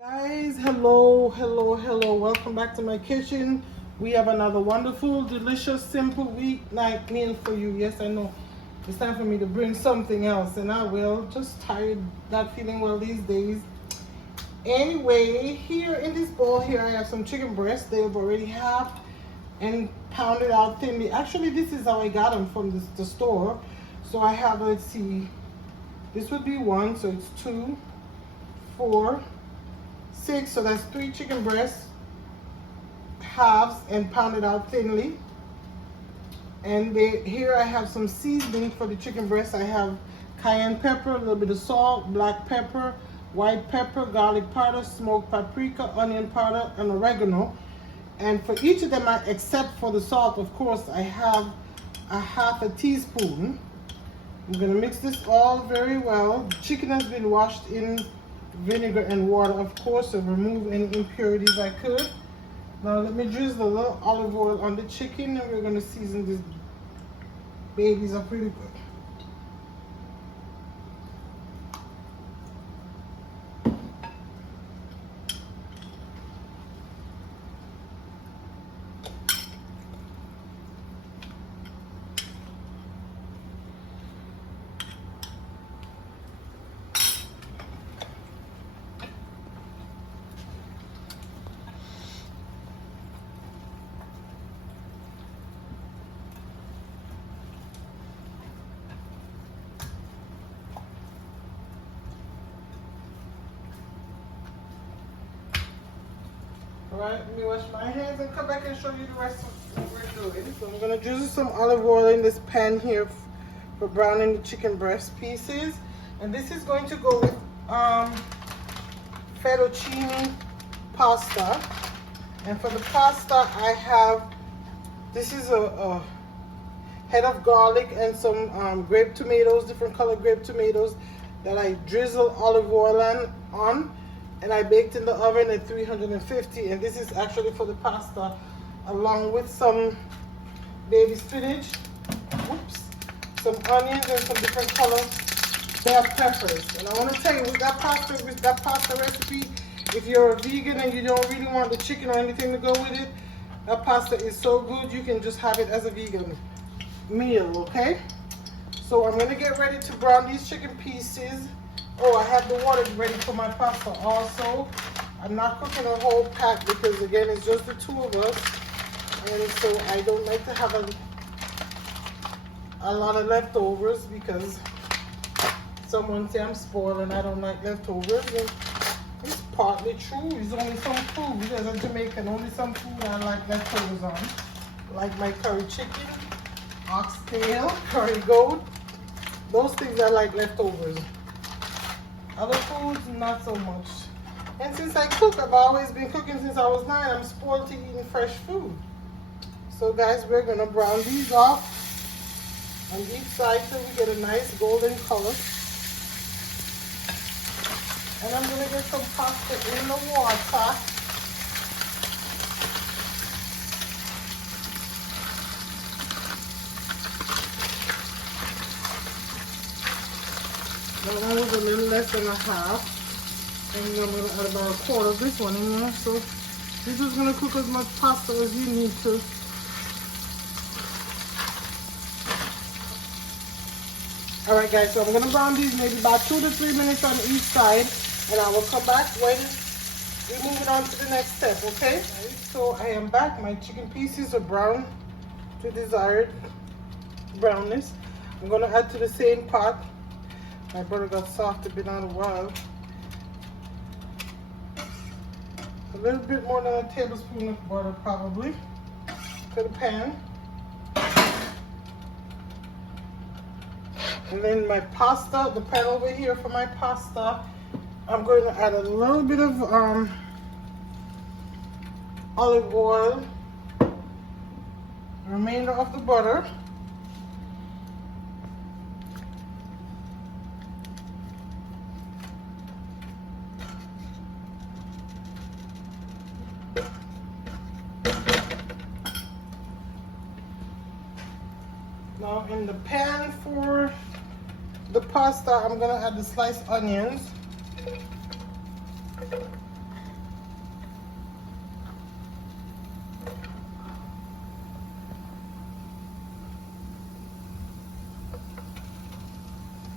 Guys, hello, welcome back to my kitchen. We have another wonderful, delicious, simple weeknight meal for you. Yes, I know it's time for me to bring something else, and I will. Just tired, not feeling well these days. Anyway, here in this bowl here I have some chicken breasts. They've already halved and pounded out thinly. Actually, this is how I got them from the store. So I have, let's see, this would be one, so it's 2, 4, 6, so that's 3 chicken breasts, halves and pounded out thinly. And here I have some seasoning for the chicken breast. I have cayenne pepper, a little bit of salt, black pepper, white pepper, garlic powder, smoked paprika, onion powder, and oregano. And for each of them, except for the salt, of course, I have a half a teaspoon. I'm gonna mix this all very well. The chicken has been washed in vinegar and water, of course, to remove any impurities I could. Now let me drizzle a little olive oil on the chicken, and we're gonna season these babies up really good. Alright, let me wash my hands and come back and show you the rest of what we're doing. So I'm going to drizzle some olive oil in this pan here for browning the chicken breast pieces. And this is going to go with fettuccine pasta. And for the pasta, I have, this is a head of garlic and some grape tomatoes, different colored grape tomatoes that I drizzle olive oil on. And I baked in the oven at 350, and this is actually for the pasta, along with some baby spinach, some onions and some different color bell peppers. And I want to tell you, with that pasta recipe, if you're a vegan and you don't really want the chicken or anything to go with it, that pasta is so good you can just have it as a vegan meal, okay? So I'm going to get ready to brown these chicken pieces. Oh, I have the water ready for my pasta also. I'm not cooking a whole pack because, again, it's just the 2 of us. And so I don't like to have a lot of leftovers because someone say I'm spoiled and I don't like leftovers. And it's partly true. It's only some food. As a Jamaican, only some food I like leftovers on. Like my curry chicken, oxtail, curry goat. Those things I like leftovers. Other foods, not so much. And since I cook, I've always been cooking since I was 9. I'm spoiled to eating fresh food. So guys, we're gonna brown these off on each side till we get a nice golden color. And I'm gonna get some pasta in the water. That one was a little less than a half. And I'm going to add about a quarter of this one in there. So this is going to cook as much pasta as you need to. Alright guys, so I'm going to brown these maybe about 2 to 3 minutes on each side. And I will come back when we move it on to the next step, okay? Right, so I am back. My chicken pieces are brown to desired brownness. I'm going to add to the same pot. My butter got soft, it's been out a while. A little bit more than a tablespoon of butter probably to the pan. And then my pasta, the pan over here for my pasta, I'm going to add a little bit of olive oil, remainder of the butter. Now in the pan for the pasta, I'm gonna add the sliced onions.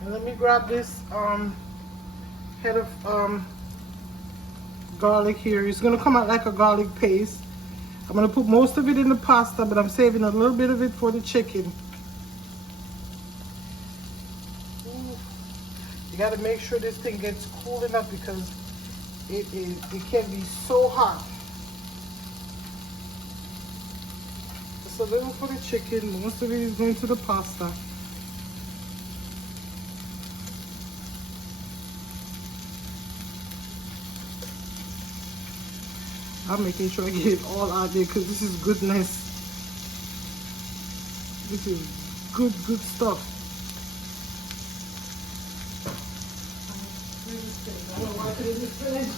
And let me grab this head of garlic here. It's gonna come out like a garlic paste. I'm gonna put most of it in the pasta, but I'm saving a little bit of it for the chicken. Ooh. You gotta make sure this thing gets cool enough because it can be so hot. Just a little for the chicken. Most of it is going to the pasta. I'm making sure I get it all out there because this is goodness. This is good stuff. I don't know why I didn't finish.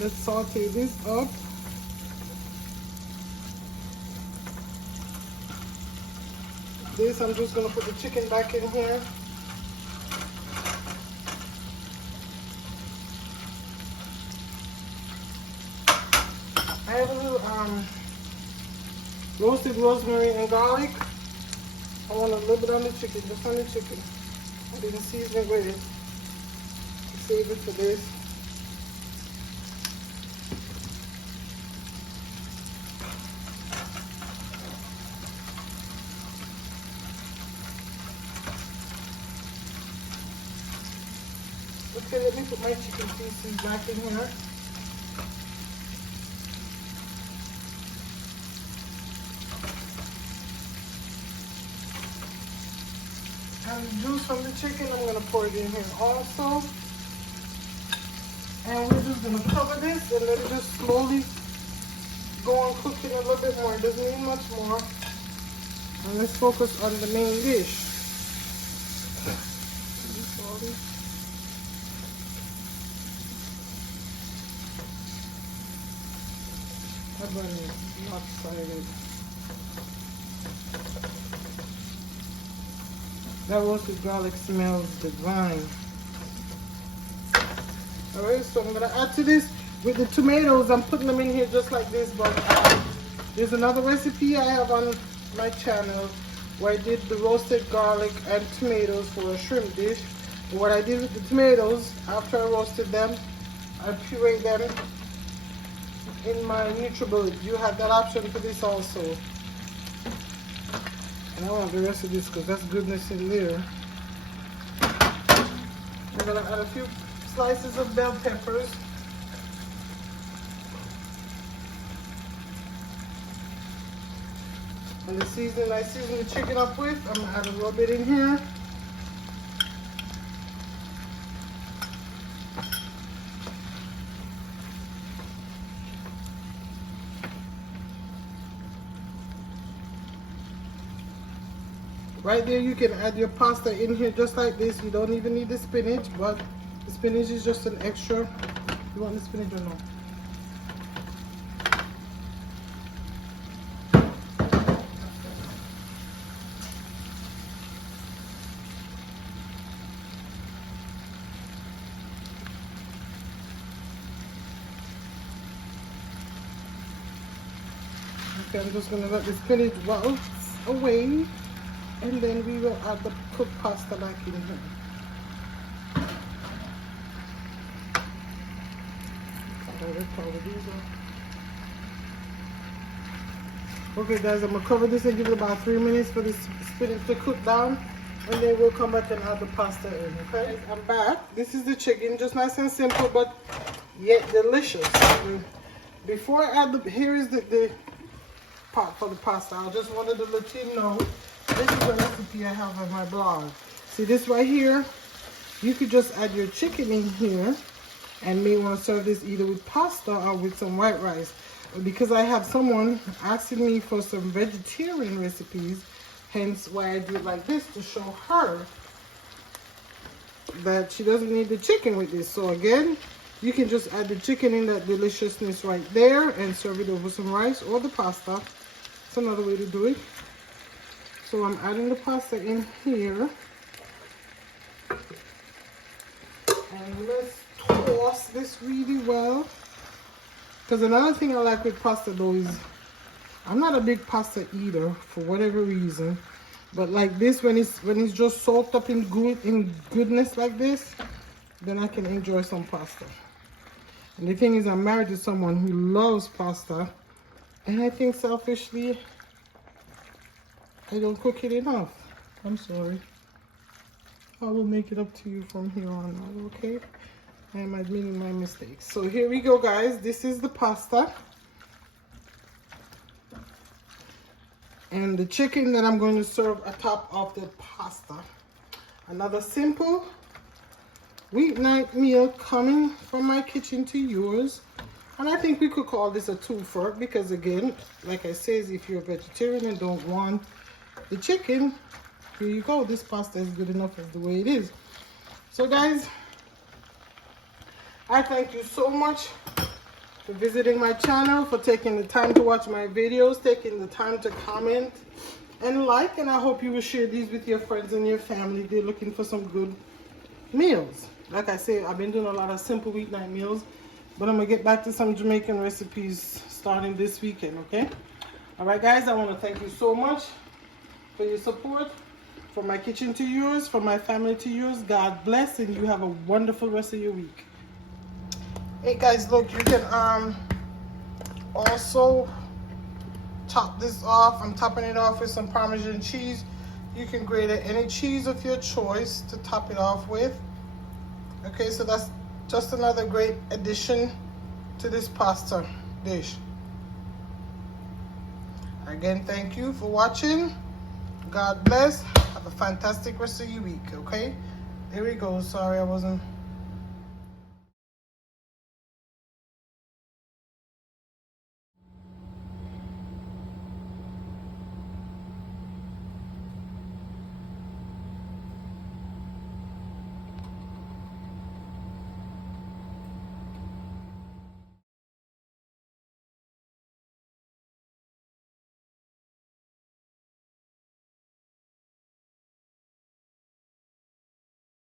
Let's saute this up. This, I'm just gonna put the chicken back in here. I have a little roasted rosemary and garlic. I want a little bit on the chicken, just on the chicken. I didn't season it with it. Save it for this. Okay, let me put my chicken pieces back in here. And the juice from the chicken, I'm going to pour it in here also. And we're just going to cover this and let it just slowly go on cooking a little bit more. It doesn't need much more. And let's focus on the main dish. That bun is lopsided. That roasted garlic smells divine. Alright, so I'm going to add to this with the tomatoes. I'm putting them in here just like this, but there's another recipe I have on my channel where I did the roasted garlic and tomatoes for a shrimp dish. And what I did with the tomatoes, after I roasted them, I pureed them in my NutriBullet. You have that option for this also. And I want the rest of this because that's goodness in there. I'm going to add a few slices of bell peppers. And the seasoning I seasoned the chicken up with, I'm going to add a little bit in here. Right there, you can add your pasta in here just like this. You don't even need the spinach, but the spinach is just an extra. You want the spinach or no? Okay, I'm just going to let the spinach wilt away. And then we will add the cooked pasta back in here. Okay guys, I'm going to cover this and give it about 3 minutes for this spinach to cook down. And then we'll come back and add the pasta in, okay? I'm back. This is the chicken, just nice and simple, but yet delicious. Before I add here is the pot for the pasta. I just wanted to let you know. This is a recipe I have on my blog. See this right here? You could just add your chicken in here and may want to serve this either with pasta or with some white rice. But because I have someone asking me for some vegetarian recipes, hence why I do it like this to show her that she doesn't need the chicken with this. So again, you can just add the chicken in that deliciousness right there and serve it over some rice or the pasta. It's another way to do it. So I'm adding the pasta in here. And let's toss this really well. Because another thing I like with pasta though is I'm not a big pasta eater for whatever reason. But like this, when it's just soaked up in goodness like this, then I can enjoy some pasta. And the thing is, I'm married to someone who loves pasta, and I think selfishly I don't cook it enough. I'm sorry. I will make it up to you from here on out, okay? I am admitting my mistakes. So here we go, guys. This is the pasta. And the chicken that I'm going to serve atop of the pasta. Another simple weeknight meal coming from my kitchen to yours. And I think we could call this a twofer because, again, like I said, if you're a vegetarian and don't want the chicken, here you go. This pasta is good enough as the way it is. So, guys, I thank you so much for visiting my channel, for taking the time to watch my videos, taking the time to comment and like, and I hope you will share these with your friends and your family. They're looking for some good meals. Like I say, I've been doing a lot of simple weeknight meals, but I'm gonna get back to some Jamaican recipes starting this weekend, okay? All right, guys, I want to thank you so much for your support, from my kitchen to yours, from my family to yours. God bless, and you have a wonderful rest of your week. Hey guys, look, you can also top this off. I'm topping it off with some Parmesan cheese. You can grate any cheese of your choice to top it off with. Okay, so that's just another great addition to this pasta dish. Again, thank you for watching. God bless. Have a fantastic rest of your week, okay? There we go. Sorry, I wasn't